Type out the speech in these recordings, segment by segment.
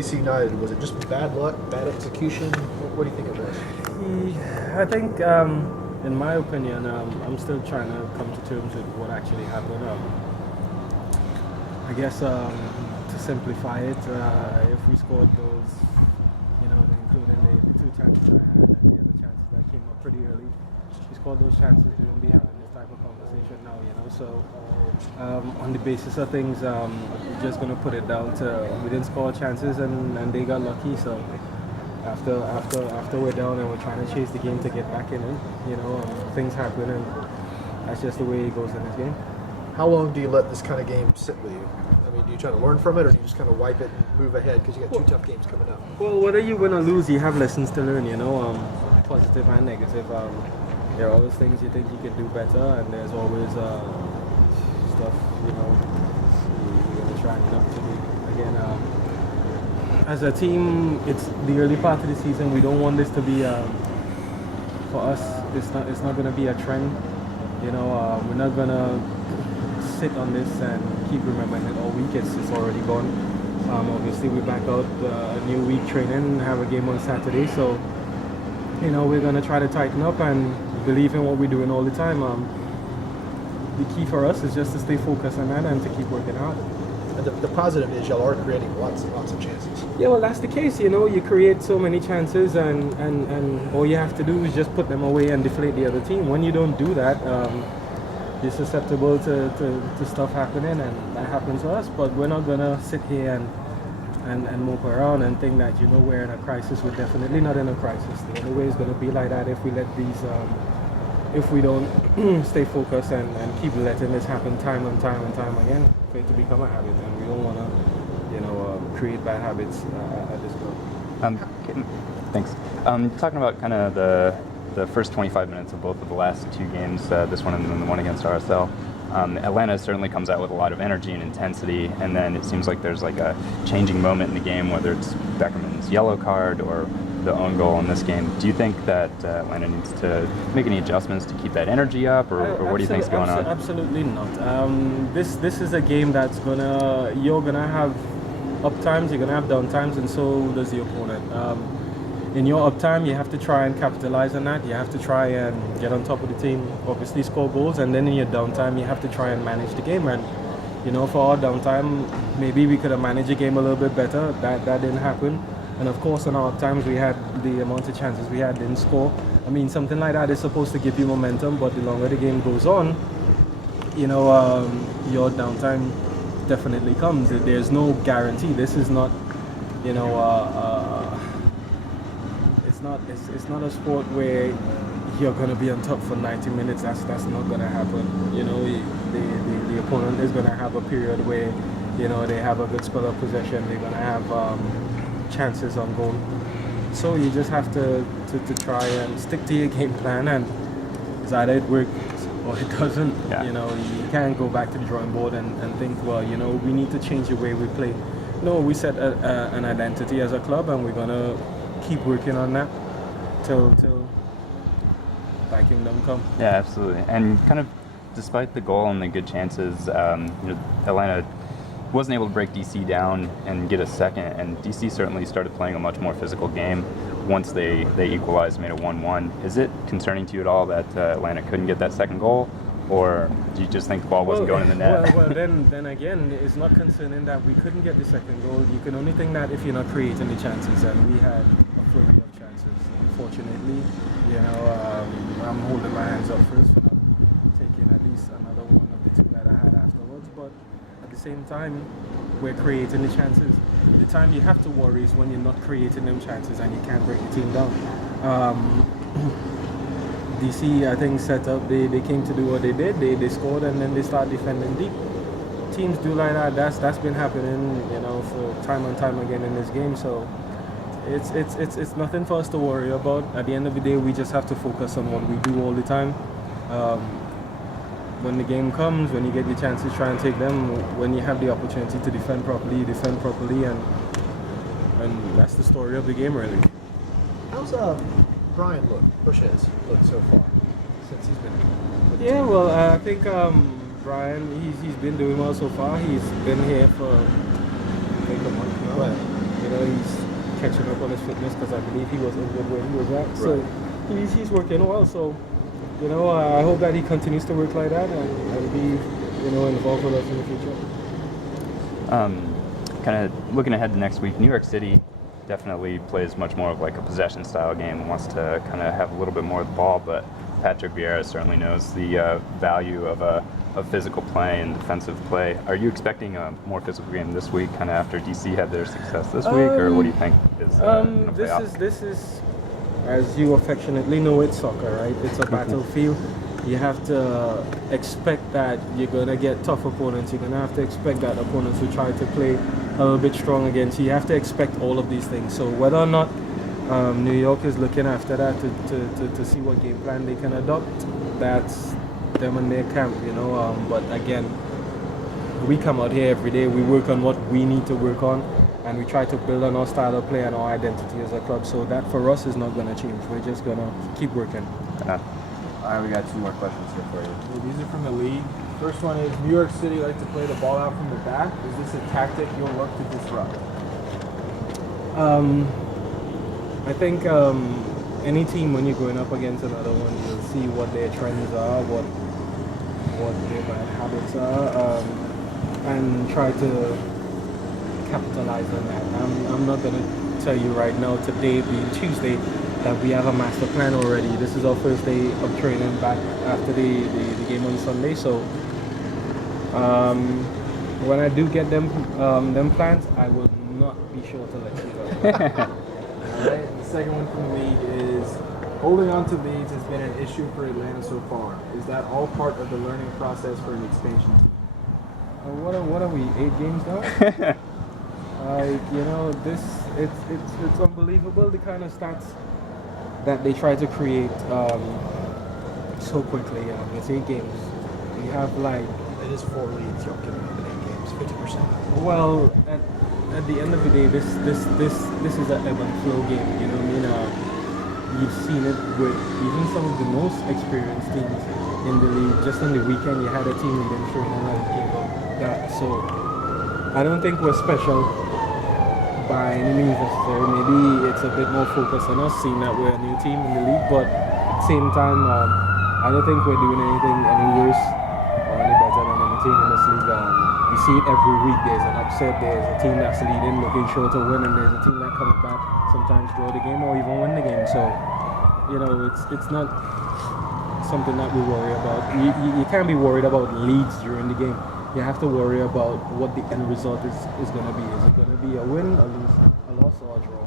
DC United? Was it just bad luck, bad execution? What do you think of this? I think, in my opinion, I'm still trying to come to terms with what actually happened. I guess to simplify it, if we scored those, including the two chances I had and the other chances that came up pretty early, we scored those chances, we won't be having this type of conversation now, So on the basis of things, we're just going to put it down to we didn't score chances and they got lucky. So after we're down and we're trying to chase the game to get back in it, things happen and that's just the way it goes in this game. How long do you let this kind of game sit with you? I mean, do you try to learn from it, or do you just kind of wipe it and move ahead because you got two tough games coming up? Well, whether you win or lose, you have lessons to learn, positive and negative. There are always things you think you can do better, and there's always stuff, you're going to try not to do. Again, as a team, it's the early part of the season. We don't want this to be, for us, it's not going to be a trend. We're not going to sit on this and keep remembering it all week. It's already gone. Obviously, we're back out a new week training, have a game on Saturday. So, we're going to try to tighten up and believe in what we're doing all the time. The key for us is just to stay focused on that and to keep working hard. And the positive is y'all are creating lots and lots of chances. Yeah, well, that's the case. You create so many chances and all you have to do is just put them away and deflate the other team. When you don't do that, you're susceptible to stuff happening, and that happens to us. But we're not going to sit here and mope around and think that, we're in a crisis. We're definitely not in a crisis. The only way it's going to be like that if we let these, if we don't stay focused and keep letting this happen time and time again, for it to become a habit. And we don't want to, create bad habits at this point. Thanks. Talking about kind of the first 25 minutes of both of the last two games, this one and then the one against RSL. Atlanta certainly comes out with a lot of energy and intensity, and then it seems like there's like a changing moment in the game, whether it's Beckerman's yellow card or the own goal in this game. Do you think that Atlanta needs to make any adjustments to keep that energy up, or what do you think is going on? Absolutely not. This is a game that's you're gonna have up times, you're gonna have down times, and so does the opponent. In your uptime, you have to try and capitalize on that. You have to try and get on top of the team, obviously score goals, and then in your downtime, you have to try and manage the game. And, for our downtime, maybe we could have managed the game a little bit better. That didn't happen. And of course, in our uptimes, we had the amount of chances we had, didn't score. I mean, something like that is supposed to give you momentum, but the longer the game goes on, your downtime definitely comes. There's no guarantee. This is not, it's not a sport where you're going to be on top for 90 minutes. That's not going to happen. The opponent is going to have a period where, they have a good spell of possession. They're going to have chances on goal. So you just have to try and stick to your game plan, and it's either it works or it doesn't. Yeah. You can't go back to the drawing board and think, well, we need to change the way we play. No, we set an identity as a club, and we're going to keep working on that till Thy Kingdom come. Yeah, absolutely. And kind of despite the goal and the good chances, Atlanta wasn't able to break DC down and get a second, and DC certainly started playing a much more physical game once they equalized, made it 1-1. Is it concerning to you at all that Atlanta couldn't get that second goal, or do you just think the ball wasn't going in the net? Well, then again, it's not concerning that we couldn't get the second goal. You can only think that if you're not creating the chances, and we had a flurry of chances. Unfortunately, I'm holding my hands up first for not taking at least another one of the two that I had afterwards, but at the same time, we're creating the chances. The time you have to worry is when you're not creating them chances and you can't break the team down. DC, I think, set up, they came to do what they did. They scored and then they start defending deep. Teams do like that. That's been happening, for time and time again in this game. So it's nothing for us to worry about. At the end of the day, we just have to focus on what we do all the time. When the game comes, when you get your chances, try and take them. When you have the opportunity to defend properly, you defend properly, and that's the story of the game, really. How's Brian Bushes looked so far since he's been with the Yeah, team? well, I think Brian, he's been doing well so far. He's been here for I think a month now. Right. catching up on his fitness because I believe he was injured where he was at. So he's working well. So, you know, I hope that he continues to work like that and be, you know, involved with us in the future. Kind of looking ahead to next week, New York City definitely plays much more of like a possession style game, wants to kind of have a little bit more of the ball, but Patrick Vieira certainly knows the value of physical play and defensive play. Are you expecting a more physical game this week, kind of after DC had their success this week, or what do you think is going to play out? This is, as you affectionately know, it's soccer, right? It's a battlefield. You have to expect that you're going to get tough opponents. You're going to have to expect that opponents will try to play a little bit strong against you. You have to expect all of these things. So whether or not New York is looking after that to see what game plan they can adopt, that's them and their camp, you know. But again, we come out here every day. We work on what we need to work on, and we try to build on our style of play and our identity as a club. So that for us is not going to change. We're just going to keep working. All right, we got 2 more questions here for you. Well, these are from the league. First one is, New York City like to play the ball out from the back. Is this a tactic you'll look to disrupt? I think any team, when you're going up against another one, you'll see what their trends are, what their bad habits are, and try to capitalize on that. I'm not going to tell you right now, today being Tuesday, that we have a master plan already. This is our first day of training back after the game on Sunday. So when I do get them plans, I will not be sure to let you know. Alright, the second one from the league is, holding on to leads has been an issue for Atlanta so far. Is that all part of the learning process for an expansion team? What are we, 8 games now? You know, it's unbelievable the kind of stats that they try to create so quickly. It's 8 games. We have like... It is 4 leads. Y'all can win 8 games, 50%. Well, at the end of the day, this is an ebb and flow game. You know what I mean? You've seen it with even some of the most experienced teams in the league. Just on the weekend, you had a team leading training and gave up that. So I don't think we're special by any means necessary. Maybe it's a bit more focused on us, seeing that we're a new team in the league, but at the same time, I don't think we're doing anything any worse or any better than any team in this league. We see it every week. There's an upset, there's a team that's leading, looking sure to win, and there's a team that comes back, sometimes draw the game or even win the game. So, you know, it's not something that we worry about. You can't be worried about leads during the game. You have to worry about what the end result is going to be. Is it going to be a win, a loss, or a draw?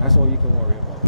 That's all you can worry about.